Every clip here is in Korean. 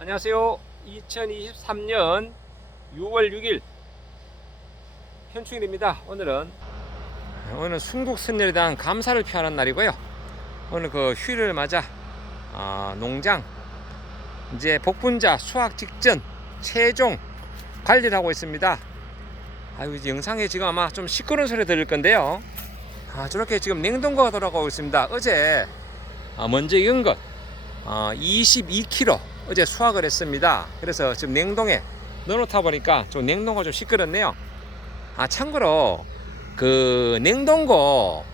안녕하세요. 2023년 6월 6일 현충일입니다. 오늘 순국선열에 대한 감사를 표하는 날이고요. 오늘 그 휴일을 맞아 농장 이제 복분자 수확 직전 최종 관리를 하고 있습니다. 이제 영상에 지금 아마 좀 시끄러운 소리 들릴 건데요. 저렇게 지금 냉동고가 돌아가고 있습니다. 어제 먼저 익은 것 22kg 어제 수확을 했습니다. 그래서 지금 냉동에 넣어놓다 보니까 좀 냉동고가 좀 시끄럽네요. 참고로 그 냉동고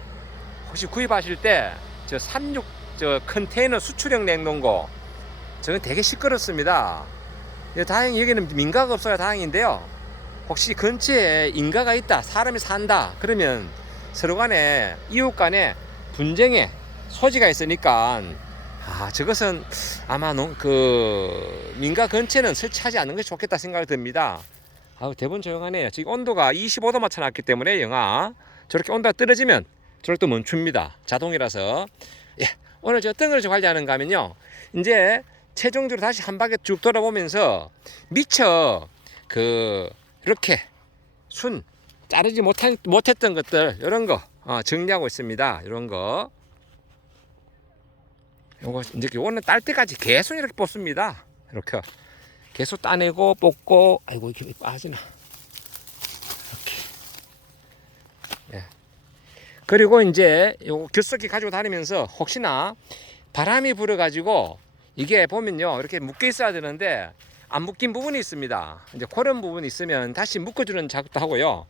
혹시 구입하실 때 저 컨테이너 수출형 냉동고 저는 되게 시끄럽습니다. 다행히 여기는 민가가 없어야 다행인데요. 혹시 근처에 인가가 있다, 사람이 산다 그러면 서로 간에 이웃 간에 분쟁의 소지가 있으니까 저것은 아마 민가 근처는 설치하지 않는 것이 좋겠다 생각이 듭니다. 대부분 조용하네요. 지금 온도가 25도 맞춰놨기 때문에 저렇게 온도가 떨어지면 저렇게 또 멈춥니다. 자동이라서. 오늘 저 덩어리 관리하는가 하면요, 이제 최종적으로 다시 한 바퀴 쭉 돌아보면서 미처 이렇게 자르지 못했던 것들 이런 거 정리하고 있습니다. 이런 거 요거 이제 요거는 딸 때까지 계속 이렇게 뽑습니다. 이렇게 계속 따내고 뽑고. 아이고 이렇게 빠지나. 이렇게. 그리고 이제 요거 귤석기 가지고 다니면서 혹시나 바람이 불어 가지고 이게 보면요 이렇게 묶여 있어야 되는데 안 묶인 부분이 있습니다. 이제 그런 부분이 있으면 다시 묶어주는 작업도 하고요.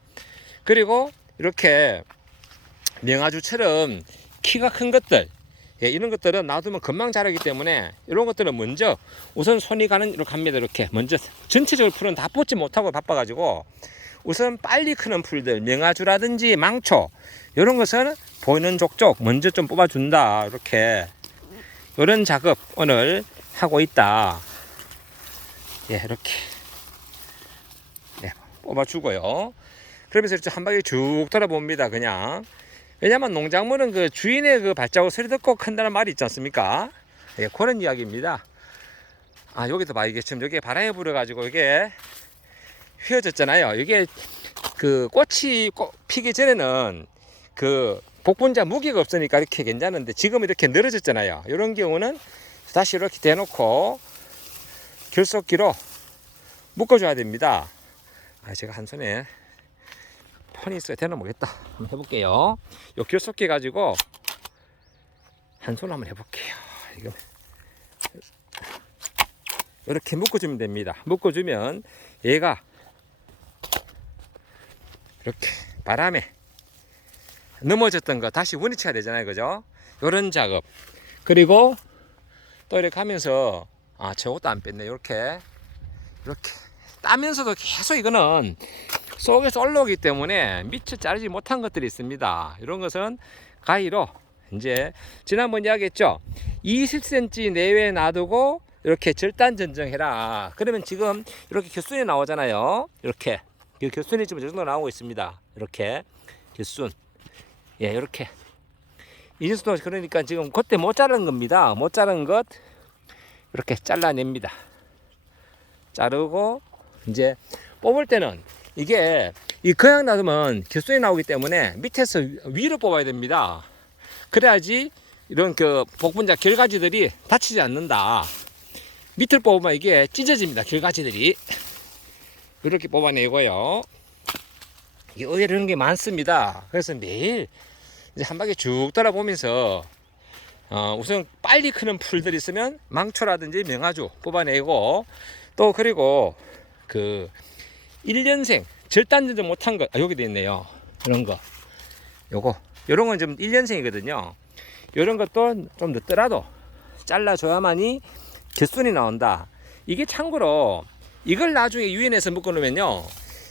그리고 이렇게 명아주처럼 키가 큰 것들, 이런 것들은 놔두면 금방 자라기 때문에 이런 것들은 먼저 우선 손이 이렇게 갑니다. 이렇게 먼저 전체적으로 풀은 다 뽑지 못하고 바빠가지고 우선 빨리 크는 풀들, 명아주라든지 망초 이런 것은 보이는 족족 먼저 좀 뽑아준다. 이렇게 이런 작업 오늘 하고 있다. 이렇게 뽑아주고요. 그러면서 이렇게 한 바퀴 쭉 돌아봅니다. 그냥. 왜냐면 농작물은 그 주인의 그 발자국 소리 듣고 큰다는 말이 있지 않습니까? 그런 이야기입니다. 여기도 봐. 이게 지금 여기에 바람이 불어가지고 이게 휘어졌잖아요. 이게 그 꽃이 피기 전에는 그 복분자 무게가 없으니까 이렇게 괜찮은데 지금 이렇게 늘어졌잖아요. 이런 경우는 다시 이렇게 대놓고 결속기로 묶어줘야 됩니다. 제가 한 손에 폰이 있어야 되나 모르겠다. 한번 해볼게요. 요 결속기 가지고 한 손 한번 해볼게요. 이거 이렇게 묶어주면 됩니다. 묶어주면 얘가 이렇게 바람에 넘어졌던 거 다시 원위치가 되잖아요. 그죠? 요런 작업. 그리고 또 이렇게 하면서 저것도 안 뺐네. 이렇게 따면서도 계속 이거는 속에서 올라오기 때문에 미처 자르지 못한 것들이 있습니다. 이런 것은 가위로 이제 지난번 이야기했죠. 20cm 내외에 놔두고 이렇게 절단 전정해라. 그러면 지금 이렇게 겹순이 나오잖아요. 이렇게 겹순이 지금 저 정도 나오고 있습니다. 이렇게 겹순. 이렇게 이 정도. 그러니까 지금 그때 못 자른 겁니다. 못 자른 것 이렇게 잘라냅니다. 자르고 이제 뽑을 때는 이게 그냥 놔두면 겹순이 나오기 때문에 밑에서 위로 뽑아야 됩니다. 그래야지 이런 복분자 결가지들이 다치지 않는다. 밑을 뽑으면 이게 찢어집니다. 결가지들이. 이렇게 뽑아내고요. 이게 의외로 이런 게 많습니다. 그래서 매일 이제 한 바퀴 쭉 돌아보면서 우선 빨리 크는 풀들이 있으면 망초라든지 명아주 뽑아내고, 또 그리고 1년생 절단 전정 못한 거 여기 돼 있네요. 이런 거 요런 건 좀 1년생이거든요. 요런 것도 좀 늦더라도 잘라줘야만이 겹순이 나온다. 이게 참고로 이걸 나중에 유인해서 묶어 놓으면요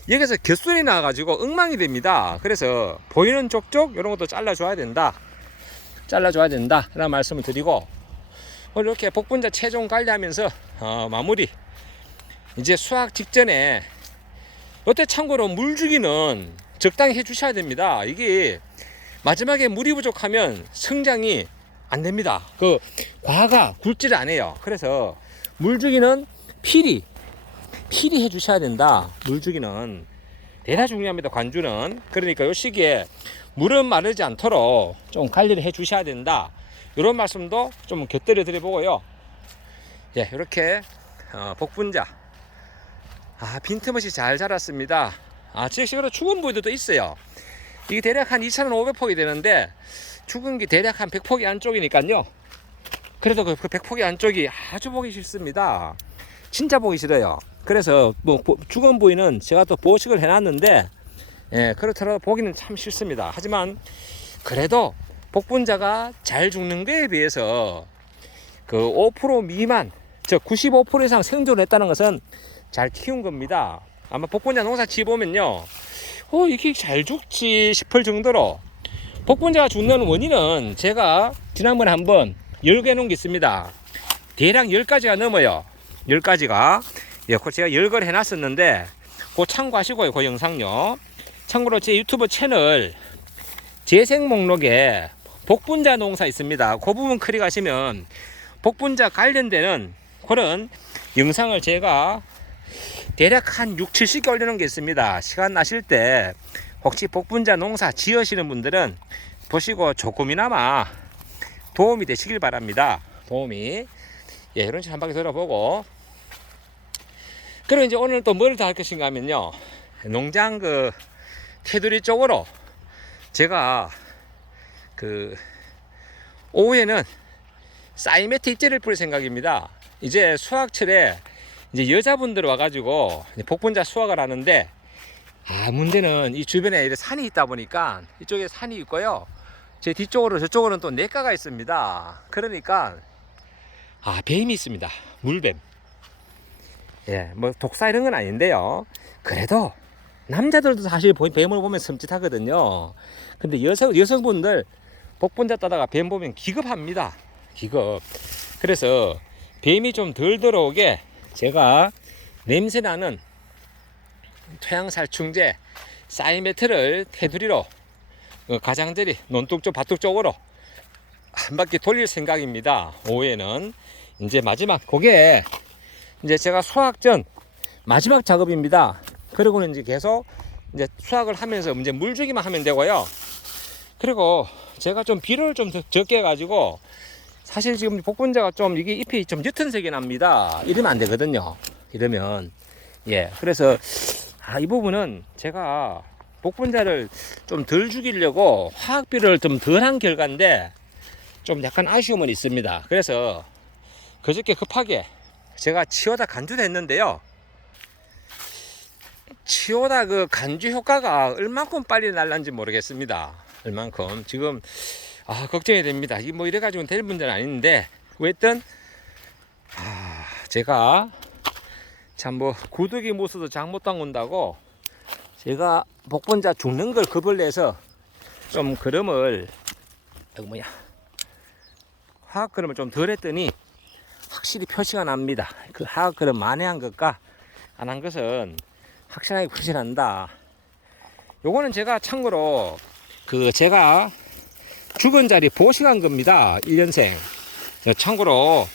여기서 겹순이 나와가지고 엉망이 됩니다. 그래서 보이는 쪽쪽 이런 것도 잘라줘야 된다 라는 말씀을 드리고, 이렇게 복분자 최종 관리하면서 마무리 이제 수확 직전에 이때 참고로 물 주기는 적당히 해 주셔야 됩니다. 이게 마지막에 물이 부족하면 성장이 안 됩니다. 과가 굵지를 않아요. 그래서 물 주기는 필히 해주셔야 된다. 물주기는 대단히 중요합니다. 관주는. 그러니까 이 시기에 물은 마르지 않도록 좀 관리를 해 주셔야 된다. 이런 말씀도 좀 곁들여 드려보고요. 예, 이렇게 복분자 빈틈없이 잘 자랐습니다. 지역식으로 죽은 부위도 있어요. 이게 대략 한 2,500폭이 되는데 죽은 게 대략 한 100폭이 안쪽이니까요. 그래도 그 100폭이 안쪽이 아주 보기 싫습니다. 진짜 보기 싫어요. 그래서 뭐 죽은 부위는 제가 또 보식을 해놨는데, 예, 그렇더라도 보기는 참 싫습니다. 하지만 그래도 복분자가 잘 죽는 거에 비해서 그 5% 미만, 즉 95% 이상 생존을 했다는 것은 잘 키운 겁니다. 아마 복분자 농사 지어보면요, 이게 잘 죽지 싶을 정도로 복분자가 죽는 원인은 제가 지난번에 한번 열거해 놓은 게 있습니다. 대략 10가지가 넘어요. 10가지가. 예, 제가 열거를 해놨었는데 그거 참고하시고요. 그 영상요. 참고로 제 유튜브 채널 재생 목록에 복분자 농사 있습니다. 그 부분 클릭하시면 복분자 관련되는 그런 영상을 제가 대략 한 6, 70개 올려놓은 게 있습니다. 시간 나실 때 혹시 복분자 농사 지으시는 분들은 보시고 조금이나마 도움이 되시길 바랍니다. 도움이. 예, 이런 식으로 한 바퀴 돌아보고. 그리고 이제 오늘 또 뭘 더 할 것인가 하면요, 농장 그 테두리 쪽으로 제가 그 오후에는 사이메트 입제를 뿌릴 생각입니다. 이제 수확철에 이제 여자분들 와가지고 복분자 수확을 하는데, 문제는 이 주변에 산이 있다 보니까 이쪽에 산이 있고요, 제 뒤쪽으로 저쪽으로는 또 냇가가 있습니다. 그러니까 뱀이 있습니다. 물뱀. 예, 뭐 독사 이런 건 아닌데요. 그래도 남자들도 사실 뱀을 보면 섬찟하거든요. 근데 여성분들 복분자 따다가 뱀 보면 기겁합니다. 기겁. 그래서 뱀이 좀 덜 들어오게 제가 냄새나는 토양살충제 사이메트를 테두리로 가장자리 논둑 쪽 밭둑 쪽으로 한 바퀴 돌릴 생각입니다. 오후에는 이제 마지막, 그게 이제 제가 수확 전 마지막 작업입니다. 그리고는 이제 계속 이제 수확을 하면서 이제 물 주기만 하면 되고요. 그리고 제가 좀 비료를 좀 적게 해가지고, 사실 지금 복분자가 좀 이게 잎이 좀 옅은 색이 납니다. 이러면 안 되거든요. 이러면. 예, 그래서 이 부분은 제가 복분자를 좀 덜 죽이려고 화학비료를 좀 덜한 결과인데 좀 약간 아쉬움은 있습니다. 그래서 그저께 급하게 제가 치오다 간주도 했는데요, 치오다 그 간주 효과가 얼만큼 빨리 날란지 모르겠습니다. 얼만큼 지금 걱정이 됩니다. 이게 뭐 이래가지고는 될 문제는 아닌데, 어쨌든 제가 참 뭐 구더기 못써도 장 못 담근다고 제가 복분자 죽는 걸 겁을 내서 좀 그름을 화학 그름을 좀 덜 했더니 확실히 표시가 납니다. 그 화학 그름 만회한 것과 안 한 것은 확실하게 표시난다. 요거는 제가 참고로 제가 죽은 자리 보식한 겁니다. 1년생. 참고로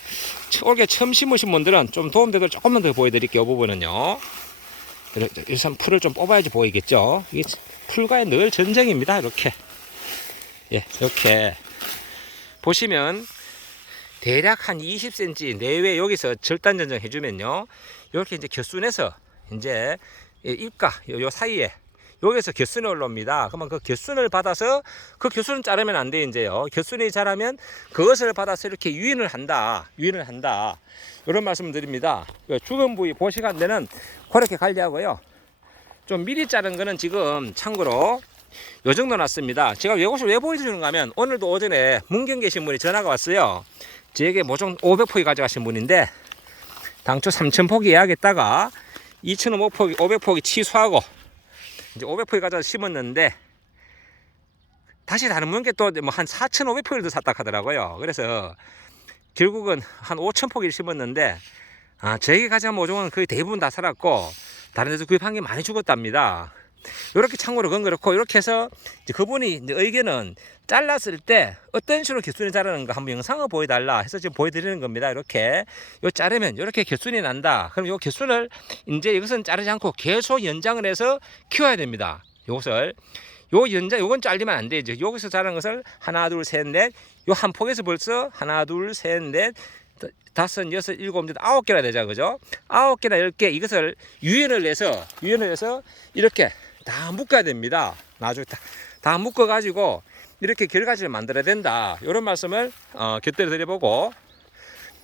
올해 처음 심으신 분들은 좀 도움되도록 조금만 더 보여드릴게요. 이 부분은요. 일단 풀을 좀 뽑아야지 보이겠죠. 이게 풀과의 늘 전쟁입니다. 이렇게. 예, 이렇게 보시면 대략 한 20cm 내외 여기서 절단 전정 해주면요, 이렇게 이제 겨순에서 이제 잎과 요 사이에 여기서 겨순이 올라옵니다. 그러면 그 겨순을 받아서, 그 겨순은 자르면 안 돼. 이제요, 겨순이 자라면 그것을 받아서 이렇게 유인을 한다. 이런 말씀을 드립니다. 죽은 부위 보시간 데는 그렇게 관리하고요. 좀 미리 자른 거는 지금 참고로 요 정도 났습니다. 제가 이것을 왜 보여주는가 하면, 오늘도 오전에 문경 계신 분이 전화가 왔어요. 저에게 모종 500포기 가져가신 분인데, 당초 3000포기 예약했다가 2500포기 취소하고 이제 500포기 가져서 심었는데, 다시 다른 분께 또 뭐 한 4500포기를 더 샀다 하더라고요. 그래서 결국은 한 5000포기를 심었는데, 저에게 가져간 모종은 거의 대부분 다 살았고 다른 데서 구입한 게 많이 죽었답니다. 이렇게 참고로 그건 그렇고, 이렇게 해서 이제 그분이 이제 의견은 잘랐을 때 어떤 식으로 개순이 자라는가 한번 영상을 보여달라 해서 지금 보여드리는 겁니다. 이렇게 요 자르면 이렇게 개순이 난다. 그럼 요 개순을 이제 이것은 자르지 않고 계속 연장을 해서 키워야 됩니다. 요것을 요 연장, 요건 잘리면 안 되죠. 여기서 자란 것을 하나, 둘, 셋, 넷, 요 한 폭에서 벌써 하나, 둘, 셋, 넷, 다섯, 여섯, 일곱, 여덟, 9개나 되죠. 그죠? 9개나 10개 이것을 유연을 해서 이렇게 다 묶어야 됩니다. 나중에 다 묶어 가지고 이렇게 결과지를 만들어야 된다. 이런 말씀을 곁들여 드려보고,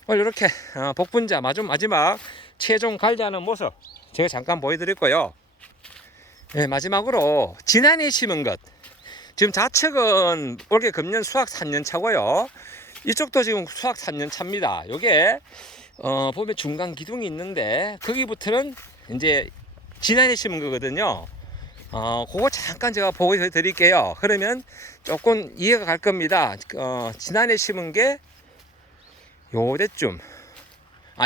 이렇게 복분자 마지막 최종 관리하는 모습 제가 잠깐 보여드렸고요. 네, 마지막으로 지난해 심은 것, 지금 좌측은 올해 금년 수확 3년 차고요. 이쪽도 지금 수확 3년 차입니다. 요게 보면 중간 기둥이 있는데 거기부터는 이제 지난해 심은 거거든요. 그거 잠깐 제가 보여드릴게요. 그러면 조금 이해가 갈 겁니다. 지난해 심은 게 요때쯤,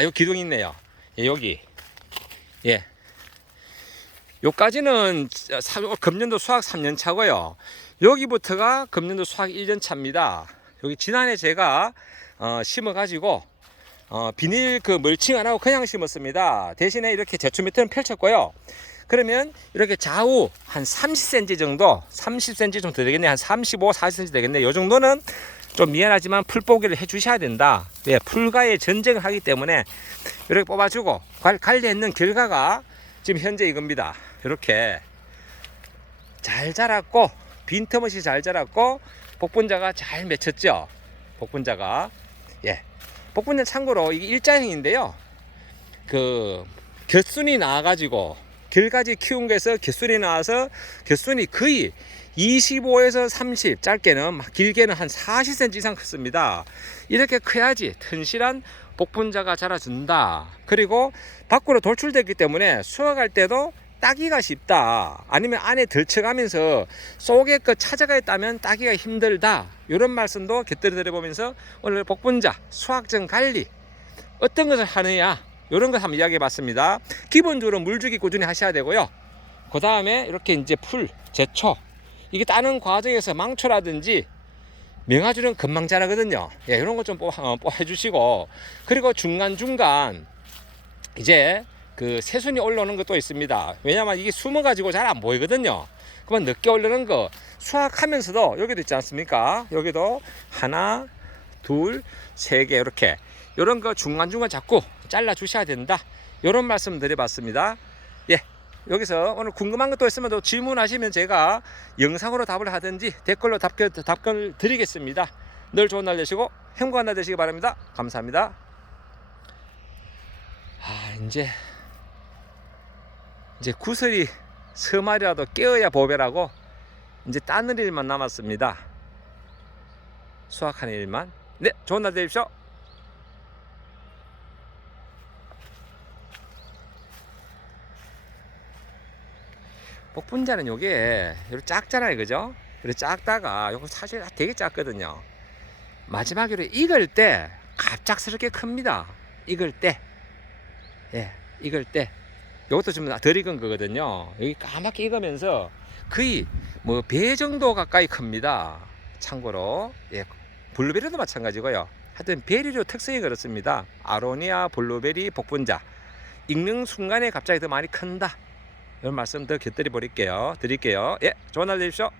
요 기둥이 있네요. 예, 여기. 예. 요까지는 금년도 수확 3년 차고요. 여기부터가 금년도 수확 1년 차입니다. 여기 지난해 제가 심어 가지고 비닐 그 멀칭 안 하고 그냥 심었습니다. 대신에 이렇게 제초 밑에는 펼쳤고요. 그러면 이렇게 좌우 한 30cm 정도, 30cm 좀 더 되겠네. 한 35, 40cm 되겠네. 요 정도는 좀 미안하지만 풀보기를 해 주셔야 된다. 예, 풀과의 전쟁을 하기 때문에 이렇게 뽑아주고 관리했는 결과가 지금 현재 이겁니다. 이렇게 잘 자랐고, 빈틈없이 잘 자랐고, 복분자가 잘 맺혔죠. 복분자가. 예. 복분자 참고로 이게 일자형인데요. 그 곁순이 나와가지고 결가지 키운 거에서 곁순이 나와서 곁순이 거의 25에서 30, 짧게는 길게는 한 40cm 이상 컸습니다. 이렇게 커야지 튼실한 복분자가 자라준다. 그리고 밖으로 돌출됐기 때문에 수확할 때도 따기가 쉽다. 아니면 안에 들쳐가면서 속에 거 찾아가 있다면 따기가 힘들다. 이런 말씀도 곁들여 드려보면서 오늘 복분자 수확 전 관리 어떤 것을 하느냐, 이런 것 한번 이야기해 봤습니다. 기본적으로 물주기 꾸준히 하셔야 되고요. 그 다음에 이렇게 이제 풀, 제초, 이게 따는 과정에서 망초라든지 명아주는 금방 자라거든요. 예, 이런 거 좀 해주시고, 그리고 중간중간 이제 그 새순이 올라오는 것도 있습니다. 왜냐면 이게 숨어가지고 잘 안 보이거든요. 그러면 늦게 올라오는 거 수확하면서도 여기도 있지 않습니까? 여기도 하나, 둘, 세 개 이렇게 이런 거 중간중간 자꾸 잘라 주셔야 된다. 이런 말씀 드려봤습니다. 예, 여기서 오늘 궁금한 것도 있으면 또 질문하시면 제가 영상으로 답을 하든지 댓글로 답변을 드리겠습니다. 늘 좋은 날 되시고 행복한 날 되시기 바랍니다. 감사합니다. 이제 구슬이 서말이라도 깨어야 보배라고 이제 따는 일만 남았습니다. 수확하는 일만. 네, 좋은 날 되십시오. 복분자는 요게 이렇게 작잖아요, 그죠? 이렇게 작다가 요거 사실 되게 작거든요. 마지막으로 익을 때 갑작스럽게 큽니다. 익을 때. 예, 익을 때. 요것도 좀 덜 익은 거거든요. 여기 까맣게 익으면서 거의 뭐 배 정도 가까이 큽니다. 참고로. 예, 블루베리도 마찬가지고요. 하여튼 베리로 특성이 그렇습니다. 아로니아, 블루베리, 복분자. 익는 순간에 갑자기 더 많이 큰다. 이런 말씀 더 곁들여 드릴게요. 예, 좋은 날 되십시오.